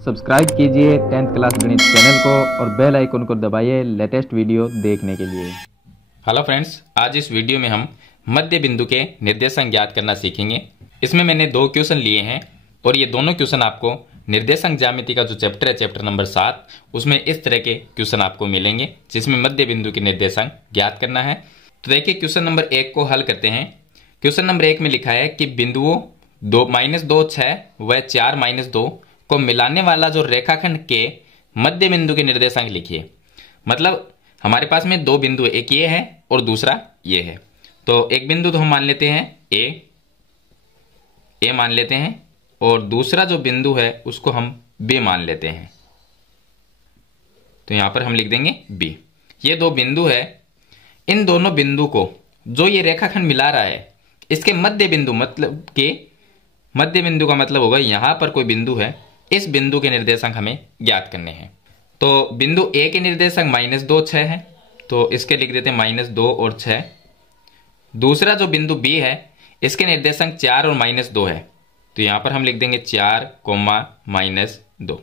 Subscribe कीजिए 10th class गणित channel को और बेल आइकन को दबाइए लेटेस्ट वीडियो देखने के लिए। हेलो फ्रेंड्स, आज इस वीडियो में हम मध्य बिंदु के निर्देशांक ज्ञात करना सीखेंगे। इसमें मैंने दो क्वेश्चन लिए हैं और ये दोनों क्वेश्चन आपको निर्देशांक ज्यामिति का जो चैप्टर है, चैप्टर नंबर 7, उसमें इस तरह के क्वेश्चन आपको मिलेंगे जिसमें मध्य बिंदु के निर्देशांक ज्ञात करना है। तो देखिए, क्वेश्चन नंबर 1 को हल करते हैं। क्वेश्चन नंबर 1 में लिखा है कि बिंदुओं 2 -2 6 व 4 -2 को मिलाने वाला जो रेखाखंड के मध्य बिंदु के निर्देशांक लिखिए। मतलब हमारे पास में दो बिंदु है, एक ये है और दूसरा ये है। तो एक बिंदु तो हम मान लेते हैं ए मान लेते हैं और दूसरा जो बिंदु है उसको हम बी मान लेते हैं। तो यहां पर हम लिख देंगे बी। ये दो बिंदु है, इन दोनों बिंदु को जो ये रेखाखंड मिला रहा है इसके मध्य बिंदु, मतलब के मध्य बिंदु का मतलब होगा यहां पर कोई बिंदु है, इस बिंदु के निर्देशांक हमें ज्ञात करने हैं। तो बिंदु ए के निर्देशांक -2 6 है, तो इसके लिख देते हैं -2 और 6। दूसरा जो बिंदु बी है इसके निर्देशांक 4 और -2 है, तो यहां पर हम लिख देंगे 4, -2।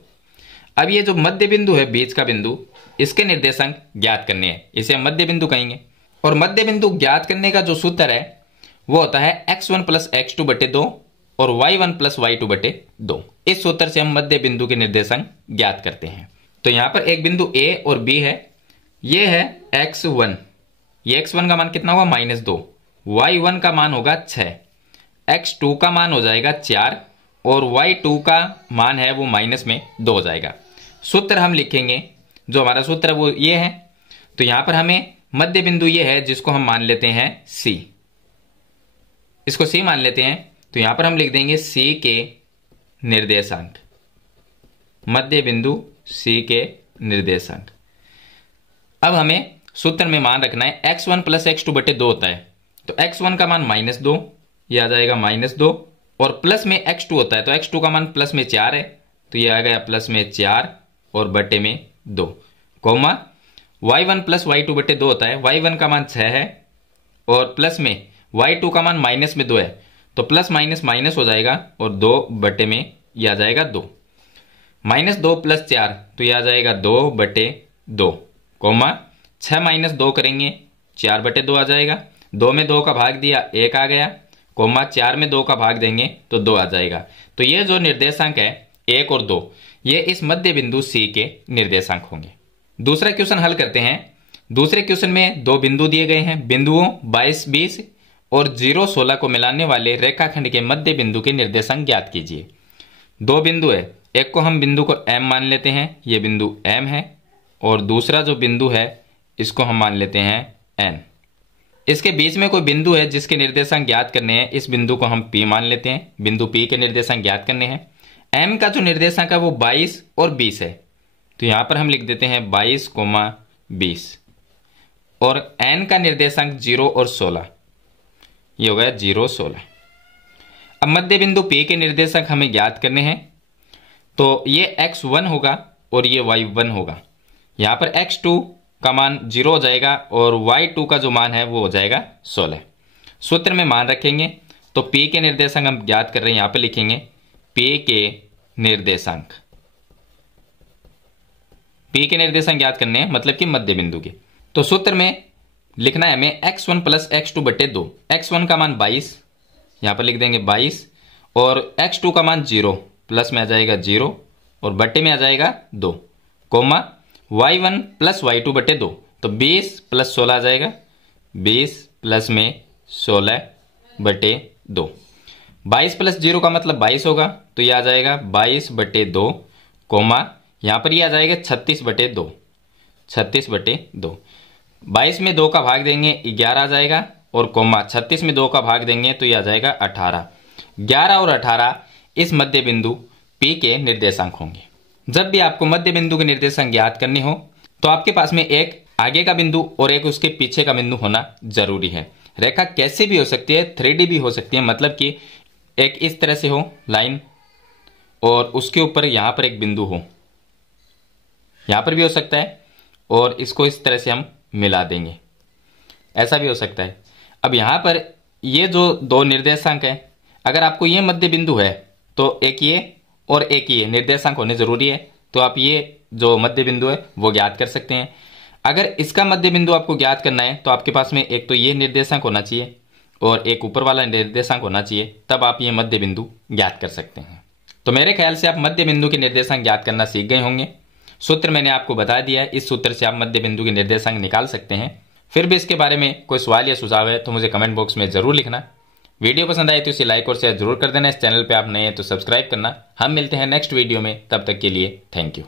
अब ये जो मध्य बिंदु है, बीच का बिंदु, इसके निर्देशांक ज्ञात करने हैं, इसे हम मध्य बिंदु कहेंगे। और मध्य बिंदु ज्ञात करने का जो सूत्र है वो होता है x1 + x2/2 और y1 + y2/2। इस सूत्र से हम मध्य बिंदु के निर्देशांक ज्ञात करते हैं। तो यहां पर एक बिंदु a और b है, ये है x1, ये x1 का मान कितना होगा -2, y1 का मान होगा 6, x2 का मान हो जाएगा 4 और y2 का मान है वो -2 हो जाएगा। सूत्र हम लिखेंगे, जो हमारा सूत्र है वो ये है। तो यहां पर हमें मध्य बिंदु ये है जिसको हम मान लेते हैं c, इसको c मान लेते हैं। तो यहां पर हम लिख देंगे c के निर्देशांक, मध्य बिंदु c के निर्देशांक। अब हमें सूत्र में मान रखना है x1 + x2/2 होता है, तो x1 का मान -2, ये आ जाएगा -2, और प्लस में x2 होता है, तो x2 का मान प्लस में 4 है, तो ये आ गया प्लस में 4 और बटे में 2, कोमा y1 + y2/2 होता है, y1 का मान 6 है और प्लस में y2 का मान -2 है, तो प्लस माइनस माइनस हो जाएगा और 2 बटे में यह आ जाएगा 2, -2 + 4, तो यह आ जाएगा 2/2, कोमा 6 - 2 करेंगे 4/2 आ जाएगा, 2 में 2 का भाग दिया 1 आ गया, कोमा 4 में 2 का भाग देंगे तो 2 आ जाएगा। तो ये जो निर्देशांक है 1 और 2, ये इस मध्य बिंदु C के निर्देशांक होंगे। दूसरा क्वेश्चन हल करते हैं। दूसरे क्वेश्चन में दो बिंदु दिए गए हैं, बिंदुओं 22 20 और 0 16 को मिलाने वाले रेखाखंड के मध्य बिंदु के निर्देशांक ज्ञात कीजिए। दो बिंदु है, एक को हम बिंदु को M मान लेते हैं, ये बिंदु M है, और दूसरा जो बिंदु है इसको हम मान लेते हैं N। इसके बीच में कोई बिंदु है जिसके निर्देशांक ज्ञात करने हैं, इस बिंदु को हम P मान लेते हैं, बिंदु P के निर्देशांक ज्ञात करने हैं। M का जो निर्देशांक है वो 22 और 20 है, तो यहां पर हम लिख देते हैं 22, 20, और N का निर्देशांक 0 और 16, ये हो गया 0 16। अब मध्य बिंदु P के निर्देशांक हमें ज्ञात करने हैं, तो ये x1 होगा और ये y1 होगा। यहां पर x2 का मान 0 हो जाएगा और y2 का जो मान है वो हो जाएगा 16। सूत्र में मान रखेंगे, तो P के निर्देशांक हम ज्ञात कर रहे हैं, यहां पे लिखेंगे P के निर्देशांक। P के निर्देशांक ज्ञात करने हैं मतलब कि मध्य बिंदु के। तो सूत्र में लिखना है हमें x1 + x2/2। x1 का मान 22, यहां पर लिख देंगे 22, और x2 का मान 0, प्लस में आ जाएगा 0 और बटे में आ जाएगा 2, कोमा y1 + y2/2, तो 20 + 16 आ जाएगा, 20 प्लस में 16/2। 22 + 0 का मतलब 22 होगा, तो यह आ जाएगा 22/2, कोमा यहां पर यह आ जाएगा 36/2, 36/2। 22 में 2 का भाग देंगे 11 आ जाएगा, और कोमा 36 में 2 का भाग देंगे तो यह आ जाएगा 18। 11 और 18 इस मध्य बिंदु P के निर्देशांक होंगे। जब भी आपको मध्य बिंदु के निर्देशांक ज्ञात करने हो तो आपके पास में एक आगे का बिंदु और एक उसके पीछे का बिंदु होना जरूरी है। रेखा कैसे भी हो सकती है, 3D भी हो सकती है, मतलब कि एक इस तरह से हो लाइन और उसके ऊपर यहां पर एक बिंदु हो, यहां पर भी हो सकता है, और इसको इस तरह से हम मिला देंगे, ऐसा भी हो सकता है। अब यहां पर ये जो दो निर्देशांक है, अगर आपको ये मध्य बिंदु है तो एक ये और एक ये निर्देशांक होने जरूरी है। तो आप ये जो मध्य बिंदु है वो ज्ञात कर सकते हैं। अगर इसका मध्य बिंदु आपको ज्ञात करना है तो आपके पास में एक तो ये निर्देशांक होना चाहिए और एक ऊपर वाला निर्देशांक होना चाहिए, तब आप ये मध्य बिंदु ज्ञात कर सकते हैं। तो मेरे ख्याल से आप मध्य बिंदु के निर्देशांक ज्ञात करना सीख गए होंगे। सूत्र मैंने आपको बता दिया है, इस सूत्र से आप मध्य बिंदु के निर्देशांक निकाल सकते हैं। फिर भी इसके बारे में कोई सवाल या सुझाव है तो मुझे कमेंट बॉक्स में जरूर लिखना। वीडियो पसंद आए तो इसे लाइक और शेयर जरूर कर देना। इस चैनल पे आप नए हैं तो सब्सक्राइब करना। हम मिलते हैं नेक्स्ट वीडियो में, तब तक के लिए थैंक यू।